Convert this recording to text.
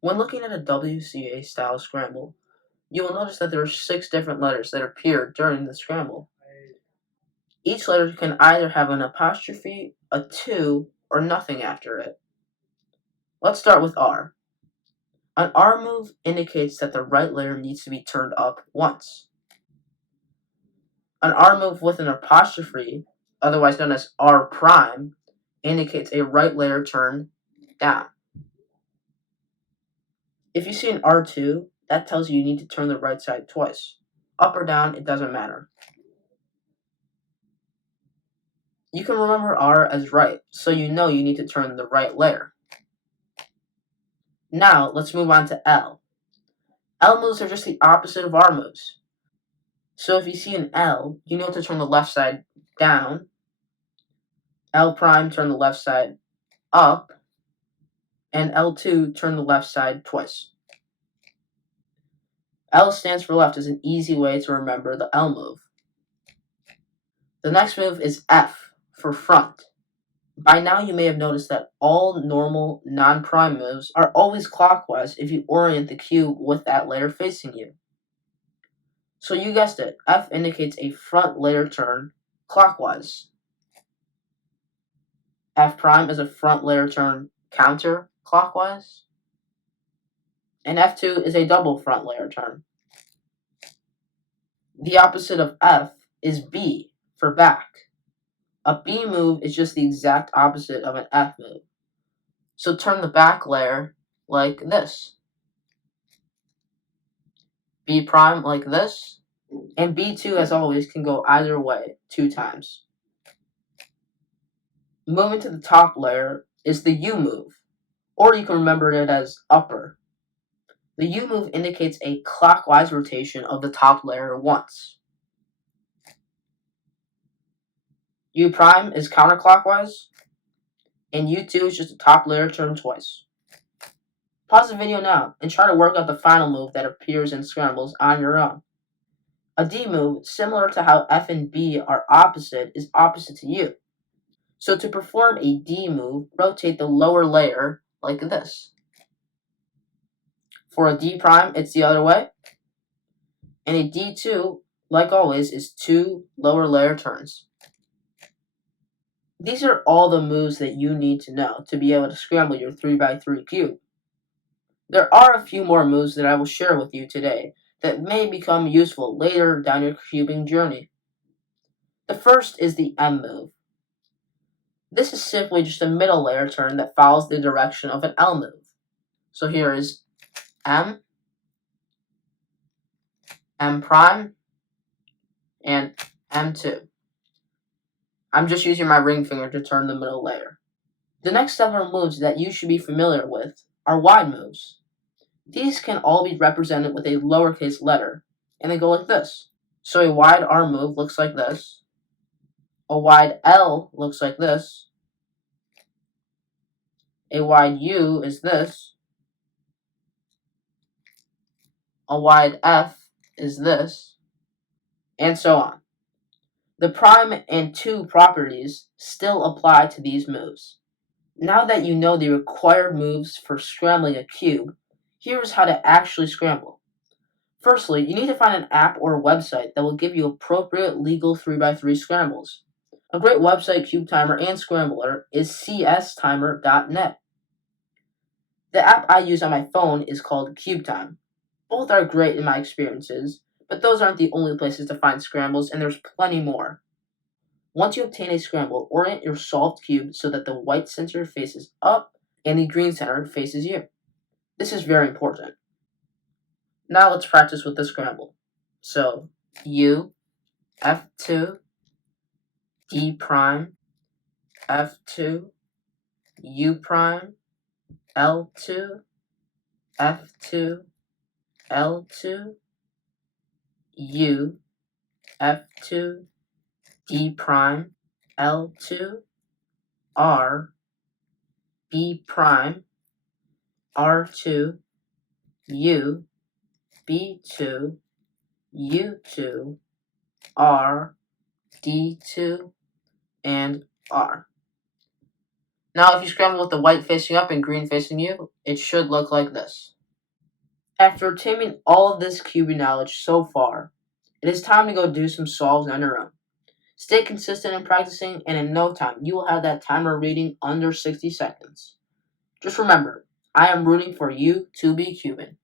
When looking at a WCA style scramble, you will notice that there are 6 different letters that appear during the scramble. Each letter can either have an apostrophe, a 2, or nothing after it. Let's start with R. An R move indicates that the right layer needs to be turned up once. An R move with an apostrophe, otherwise known as R prime, indicates a right layer turned down. If you see an R2, that tells you need to turn the right side twice. Up or down, it doesn't matter. You can remember R as right, so you know you need to turn the right layer. Now, let's move on to L. L moves are just the opposite of R moves. So if you see an L, you know to turn the left side down. L prime, turn the left side up. And L2, turn the left side twice. L stands for left is an easy way to remember the L move. The next move is F for front. By now you may have noticed that all normal non-prime moves are always clockwise if you orient the cube with that layer facing you. So you guessed it, F indicates a front layer turn clockwise. F prime is a front layer turn counterclockwise. And F2 is a double front layer turn. The opposite of F is B for back. A B move is just the exact opposite of an F move. So turn the back layer like this. B prime like this. And B2, as always, can go either way 2 times. Moving to the top layer is the U move, or you can remember it as upper. The U move indicates a clockwise rotation of the top layer once. U prime is counterclockwise, and U2 is just a top layer turn twice. Pause the video now and try to work out the final move that appears in scrambles on your own. A D move, similar to how F and B are opposite, is opposite to U. So to perform a D move, rotate the lower layer like this. For a D prime, it's the other way. And a D2, like always, is 2 lower layer turns. These are all the moves that you need to know to be able to scramble your 3x3 cube. There are a few more moves that I will share with you today that may become useful later down your cubing journey. The first is the M move. This is simply just a middle layer turn that follows the direction of an L move. So here is M, M prime, and M2. I'm just using my ring finger to turn the middle layer. The next several moves that you should be familiar with are wide moves. These can all be represented with a lowercase letter, and they go like this. So a wide R move looks like this. A wide L looks like this. A wide U is this. A wide F is this. And so on. The prime and 2 properties still apply to these moves. Now that you know the required moves for scrambling a cube, here's how to actually scramble. Firstly, you need to find an app or website that will give you appropriate legal 3x3 scrambles. A great website, cube timer, and scrambler is cstimer.net. The app I use on my phone is called CubeTime. Both are great in my experiences, but those aren't the only places to find scrambles, and there's plenty more. Once you obtain a scramble, orient your solved cube so that the white center faces up and the green center faces you. This is very important. Now let's practice with the scramble. So, U, F2, D prime, F2, U prime, L2, F2, L2, U, F2, D prime, L2, R, B prime, R2, U, B2, U2, R, D2, and R. Now, if you scramble with the white facing up and green facing you, it should look like this. After obtaining all of this cubing knowledge so far, it is time to go do some solves on your own. Stay consistent in practicing, and in no time, you will have that timer reading under 60 seconds. Just remember, I am rooting for you to be cubing.